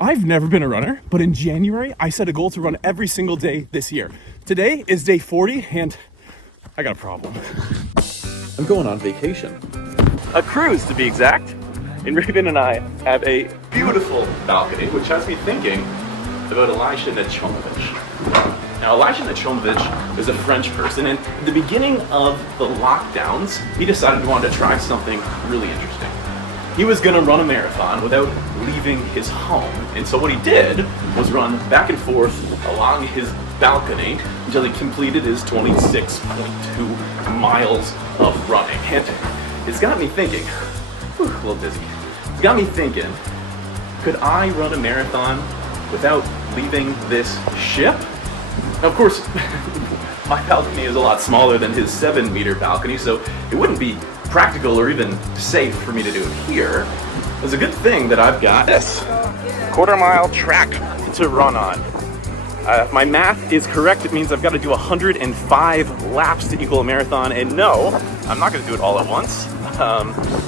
I've never been a runner, but in January, I set a goal to run every single day this year. Today is day 40, and I got a problem. I'm going on vacation. A cruise, to be exact. And Raven and I have a Beautiful balcony, which has me thinking about Elisha Nechomovich. Now, Elisha Nechomovich is a French person, and at the beginning of the lockdowns, he decided he wanted to try something really interesting. He was gonna run a marathon without leaving his home, and so what he did was run back and forth along his balcony until he completed his 26.2 miles of running. And it's got me thinking, a little dizzy. It's got me thinking, could I run a marathon without leaving this ship? Now, of course, my balcony is a lot smaller than his 7-meter balcony, so it wouldn't be practical or even safe for me to do it here. It's a good thing that I've got this quarter-mile track to run on. If my math is correct, it means I've got to do 105 laps to equal a marathon, and no, I'm not going to do it all at once.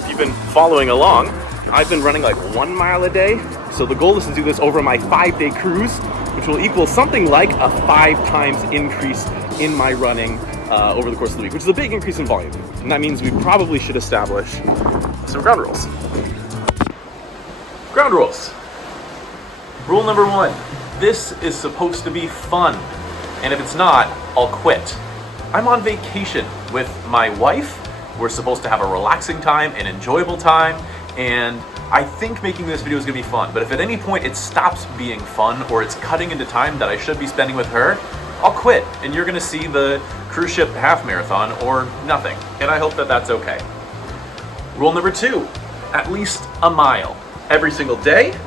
If you've been following along, I've been running like 1 mile a day, so the goal is to do this over my 5-day cruise, which will equal something like a 5 times increase in my running over the course of the week, which is a big increase in volume. And that means we probably should establish some ground rules. Ground rules. Rule number 1, this is supposed to be fun, and if it's not, I'll quit. I'm on vacation with my wife. We're supposed to have a relaxing time, an enjoyable time, and I think making this video is gonna be fun, but if at any point it stops being fun or it's cutting into time that I should be spending with her, I'll quit, and you're gonna see the cruise ship half marathon or nothing, and I hope that that's okay. Rule number 2, at least a mile every single day.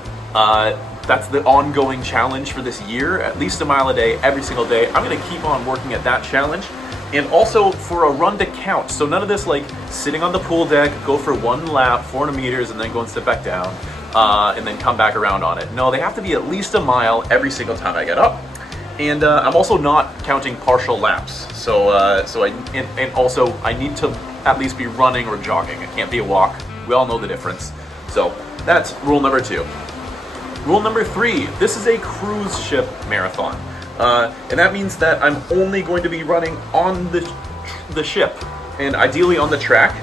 That's the ongoing challenge for this year, at least a mile a day, every single day. I'm gonna keep on working at that challenge. And also for a run to count. So none of this like sitting on the pool deck, go for 1 lap, 400 meters, and then go and sit back down, and then come back around on it. No, they have to be at least a mile every single time I get up. And I'm also not counting partial laps. So also I need to at least be running or jogging. It can't be a walk. We all know the difference. So that's rule number 2. Rule number 3, this is a cruise ship marathon. And that means that I'm only going to be running on the ship, and ideally on the track.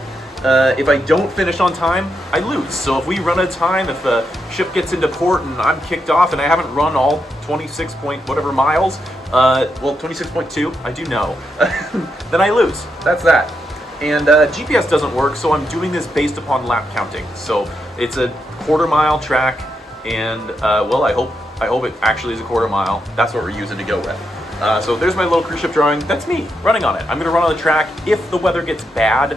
If I don't finish on time, I lose. So if we run out of time, if the ship gets into port and I'm kicked off and I haven't run all 26 point whatever miles, well 26.2, I do know, then I lose. That's that. And GPS doesn't work, so I'm doing this based upon lap counting. So it's a quarter-mile track, and well, I hope it actually is a quarter mile. That's what we're using to go with. So there's my little cruise ship drawing. That's me running on it. I'm gonna run on the track. If the weather gets bad,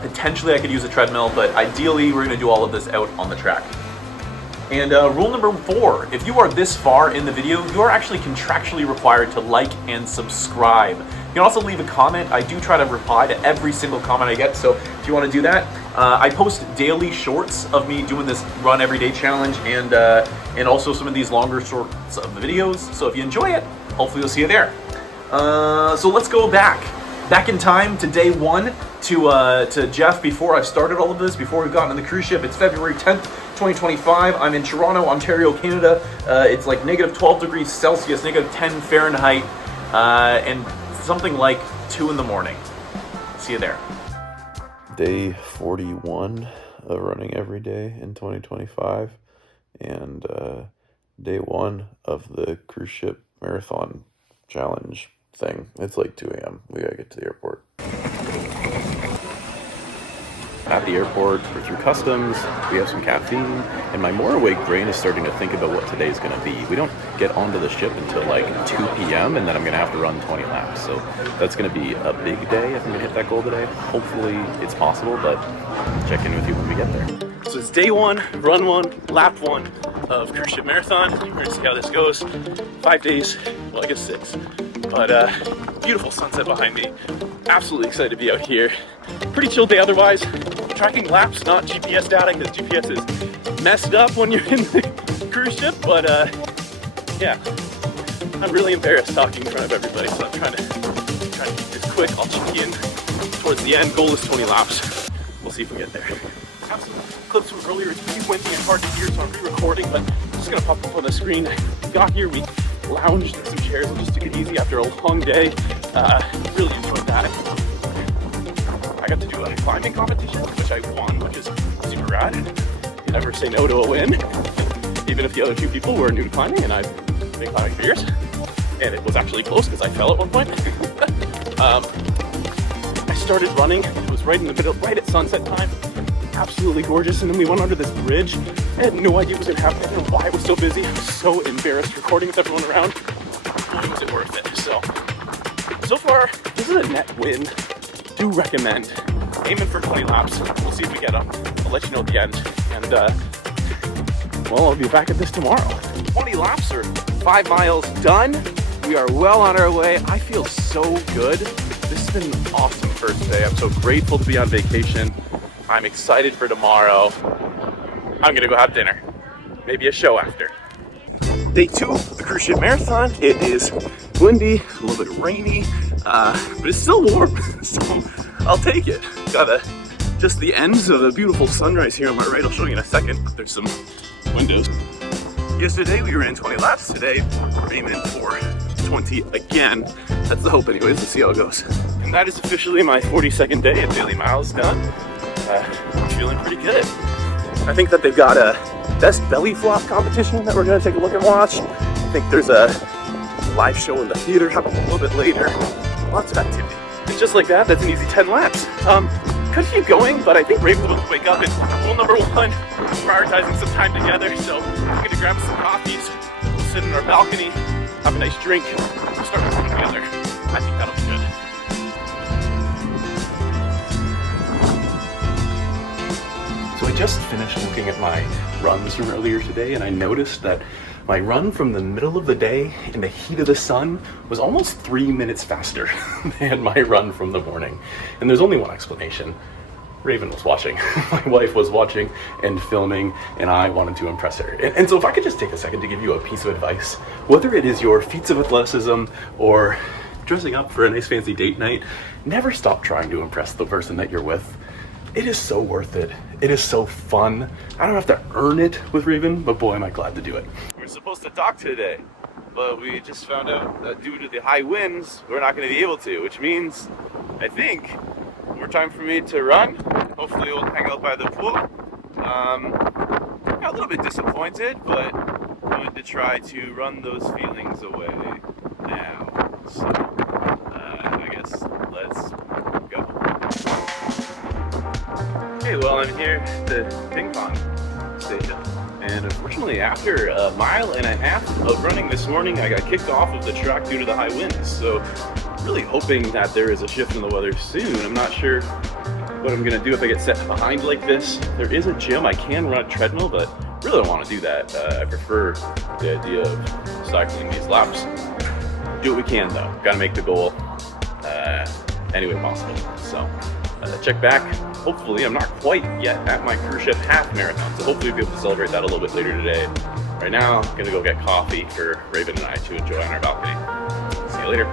potentially I could use a treadmill, but ideally we're gonna do all of this out on the track. And rule number 4, if you are this far in the video, you are actually contractually required to like and subscribe. You can also leave a comment. I do try to reply to every single comment I get, so if you want to do that. I post daily shorts of me doing this run everyday challenge, and also some of these longer sorts of videos. So if you enjoy it, hopefully you'll see you there. So let's go back in time to day 1 to Jeff before I've started all of this, before we've gotten on the cruise ship. It's February 10th, 2025. I'm in Toronto, Ontario, Canada. It's like negative 12 degrees Celsius, negative 10 Fahrenheit, and something like 2 in the morning. See you there. Day 41 of running every day in 2025, and day 1 of the cruise ship marathon challenge thing. It's like 2 a.m. We gotta get to the airport. At the airport, we're through customs, we have some caffeine, and my more awake brain is starting to think about what today's going to be. We don't get onto the ship until like 2 p.m., and then I'm going to have to run 20 laps. So that's going to be a big day if I'm going to hit that goal today. Hopefully it's possible, but I'll check in with you when we get there. So it's day 1, run 1, lap 1 of cruise ship marathon. We're going to see how this goes. 5 days, well I guess 6. But beautiful sunset behind me. Absolutely excited to be out here. Pretty chill day otherwise. Tracking laps, not GPS data, because GPS is messed up when you're in the cruise ship, but yeah. I'm really embarrassed talking in front of everybody, so I'm trying to keep this quick. I'll check in towards the end. Goal is 20 laps. We'll see if we get there. Have some clips from earlier. It's pretty windy and hard to hear, so I'm re-recording, but just gonna pop up on the screen. Got here, we lounged in some chairs and just took it easy after a long day. Really enjoyed that. I got to do a climbing competition, which I won, which is super rad. You never say no to a win, even if the other two people were new to climbing, and I've been climbing for years. And it was actually close because I fell at one point. I started running. It was right in the middle, right at sunset time. Absolutely gorgeous. And then we went under this bridge. I had no idea what was going to happen. I didn't know why it was so busy. I was so embarrassed recording with everyone around. Boy, was it worth it. So far, this is a net win. Do recommend. Aiming for 20 laps. We'll see if we get them. I'll let you know at the end. And, well, I'll be back at this tomorrow. 20 laps or 5 miles done. We are well on our way. I feel so good. This has been an awesome first day. I'm so grateful to be on vacation. I'm excited for tomorrow. I'm gonna go have dinner. Maybe a show after. Day 2 of the cruise ship marathon. It is windy, a little bit rainy, but it's still warm, so I'll take it. Got just the ends of a beautiful sunrise here on my right. I'll show you in a second. There's some windows. Yesterday we ran 20 laps. Today we're aiming for 20 again. That's the hope anyways. Let's see how it goes. And that is officially my 42nd day at Daily Miles done. I'm feeling pretty good. I think that they've got a best belly flop competition that we're going to take a look and watch. I think there's a live show in the theater happening a little bit later. Lots of activity. And just like that, that's an easy 10 laps. Could keep going, but I think Raven will wake up. It's rule number 1, prioritizing some time together. So I'm going to grab some coffees, we'll sit in our balcony, have a nice drink, we'll start working together. I think that'll be good. So I just finished looking at my runs from earlier today, and I noticed that my run from the middle of the day in the heat of the sun was almost 3 minutes faster than my run from the morning. And there's only one explanation. Raven was watching. My wife was watching and filming, and I wanted to impress her. And so if I could just take a second to give you a piece of advice, whether it is your feats of athleticism or dressing up for a nice fancy date night, never stop trying to impress the person that you're with. It is so worth it. It is so fun. I don't have to earn it with Raven, but boy, am I glad to do it. We're supposed to dock today, but we just found out that due to the high winds, we're not going to be able to, which means, I think, more time for me to run. Hopefully we'll hang out by the pool. Got a little bit disappointed, but going to try to run those feelings away now. So, I guess let's go. Okay, well, I'm here at the ping pong station, and unfortunately after a mile and a half of running this morning, I got kicked off of the track due to the high winds. So really hoping that there is a shift in the weather soon. I'm not sure what I'm gonna do if I get set behind like this. There is a gym, I can run a treadmill, but really don't want to do that. I prefer the idea of cycling these laps. Do what we can though, gotta make the goal any way possible. So check back. Hopefully, I'm not quite yet at my cruise ship half marathon, so hopefully we'll be able to celebrate that a little bit later today. Right now, I'm gonna go get coffee for Raven and I to enjoy on our balcony. See you later.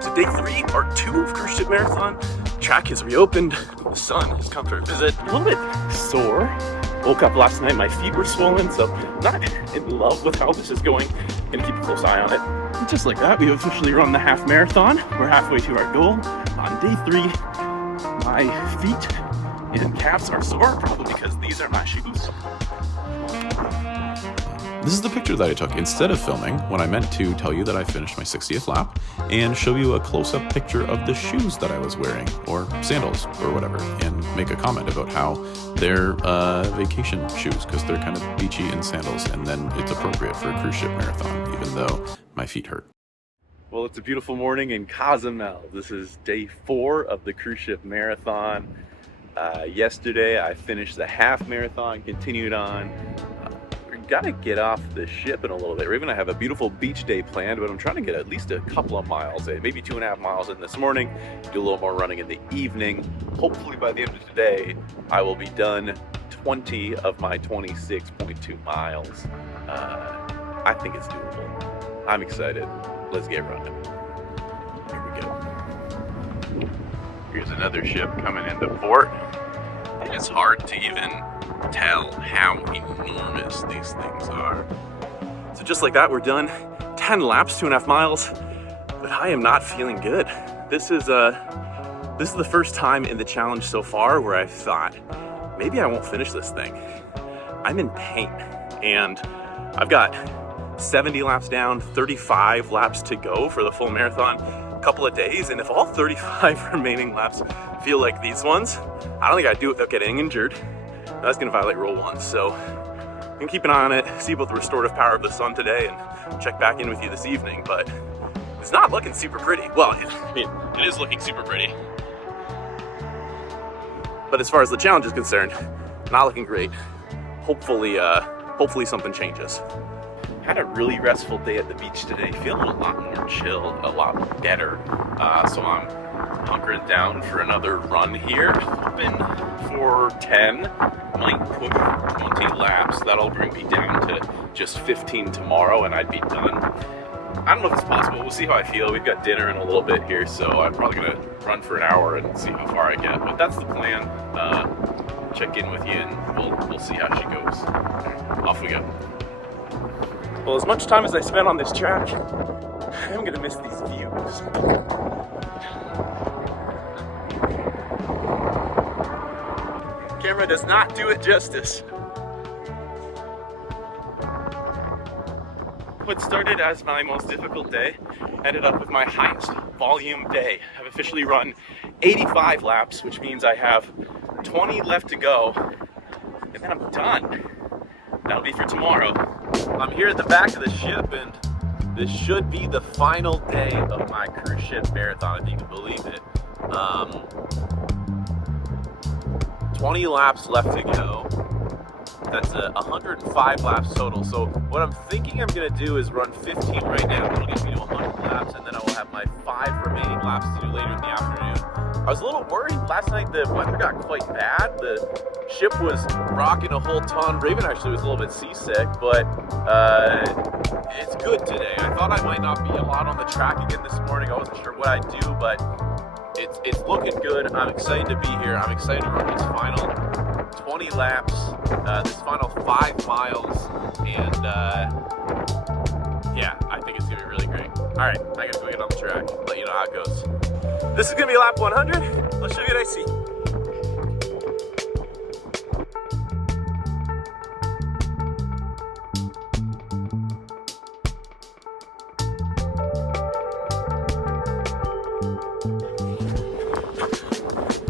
So day 3, part 2 of cruise ship marathon. Track has reopened. The sun has come for a visit. A little bit sore. Woke up last night, my feet were swollen, so not in love with how this is going. Gonna keep a close eye on it. And just like that, we officially run the half marathon. We're halfway to our goal. On day 3, my feet and calves are sore, probably because these are my shoes. This is the picture that I took instead of filming when I meant to tell you that I finished my 60th lap and show you a close-up picture of the shoes that I was wearing, or sandals, or whatever, and make a comment about how they're vacation shoes because they're kind of beachy in sandals, and then it's appropriate for a cruise ship marathon, even though my feet hurt. Well, it's a beautiful morning in Cozumel. This is day 4 of the cruise ship marathon. Yesterday I finished the half marathon, continued on. Gotta get off the ship in a little bit. Raven and I have a beautiful beach day planned, but I'm trying to get at least a couple of miles in, maybe 2.5 miles in this morning, do a little more running in the evening. Hopefully by the end of today, I will be done 20 of my 26.2 miles. I think it's doable. I'm excited. Let's get running. Here we go. Here's another ship coming into port. It's hard to even tell how enormous these things are. So just like that, we're done. 10 laps, 2.5 miles, but I am not feeling good. This is the first time in the challenge so far where I've thought, maybe I won't finish this thing. I'm in pain, and I've got 70 laps down, 35 laps to go for the full marathon, a couple of days, and if all 35 remaining laps feel like these ones, I don't think I'd do it without getting injured. That's gonna violate rule 1, so I'm gonna keep an eye on it, see about the restorative power of the sun today, and check back in with you this evening, but it's not looking super pretty. Well, I mean, it is looking super pretty, but as far as the challenge is concerned, not looking great. Hopefully something changes. Had a really restful day at the beach today, feeling a lot more chill, a lot better. So I'm hunkering down for another run here. Hoping for 10, might push 20 laps. That'll bring me down to just 15 tomorrow and I'd be done. I don't know if it's possible. We'll see how I feel. We've got dinner in a little bit here, so I'm probably gonna run for an hour and see how far I get. But that's the plan. Check in with you and we'll see how she goes. Off we go. Well, as much time as I spent on this track, I'm gonna miss these views. Camera does not do it justice. What started as my most difficult day ended up with my highest volume day. I've officially run 85 laps, which means I have 20 left to go, and then I'm done. That'll be for tomorrow. I'm here at the back of the ship, and this should be the final day of my cruise ship marathon, if you can believe it. 20 laps left to go. That's 105 laps total. So what I'm thinking I'm gonna do is run 15 right now. That'll get me to 100 laps, and then I will have my 5 remaining laps to do later in the afternoon. I was a little worried last night. The weather got quite bad. The ship was rocking a whole ton. Raven actually was a little bit seasick, but it's good today. I thought I might not be a lot on the track again this morning. I wasn't sure what I'd do, but it's looking good. I'm excited to be here. I'm excited to run these final 20 laps, this final 5 miles, and yeah, I think it's gonna be really great. All right, I gotta go get on the track, let you know how it goes. This is gonna be lap 100. Let's show you what I see.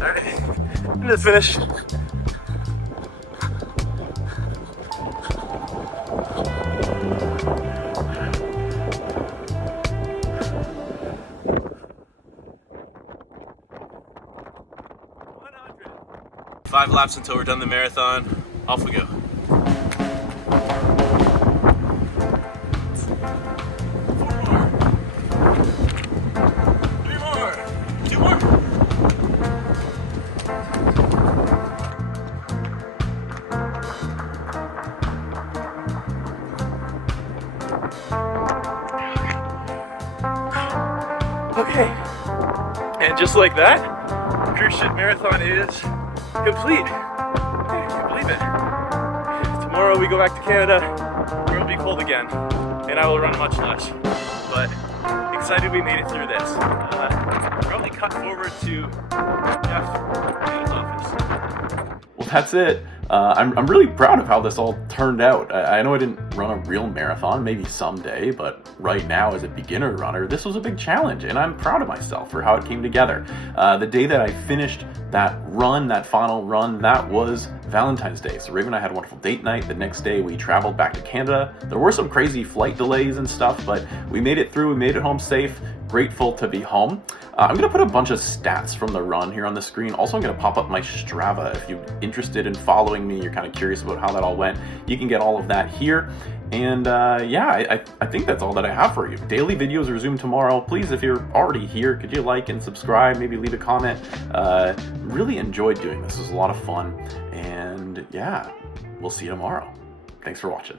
All right, I'm gonna finish. Five laps until we're done the marathon. Off we go. Okay, and just like that, cruise ship marathon is complete. I can't believe it. Tomorrow we go back to Canada, where it'll be cold again, and I will run much less. But excited we made it through this. Probably cut forward to Jeff in his office. Well, that's it. I'm really proud of how this all turned out. I know I didn't run a real marathon, maybe someday, but right now as a beginner runner, this was a big challenge, and I'm proud of myself for how it came together. The day that I finished that run, that final run, that was Valentine's Day. So Raven and I had a wonderful date night. The next day we traveled back to Canada. There were some crazy flight delays and stuff, but we made it through. We made it home safe. Grateful to be home. I'm going to put a bunch of stats from the run here on the screen. Also, I'm going to pop up my Strava. If you're interested in following me, you're kind of curious about how that all went, you can get all of that here. And yeah, I think that's all that I have for you. Daily videos resume tomorrow. Please, if you're already here, could you like and subscribe, maybe leave a comment. Really enjoyed doing this. It was a lot of fun. And yeah, we'll see you tomorrow. Thanks for watching.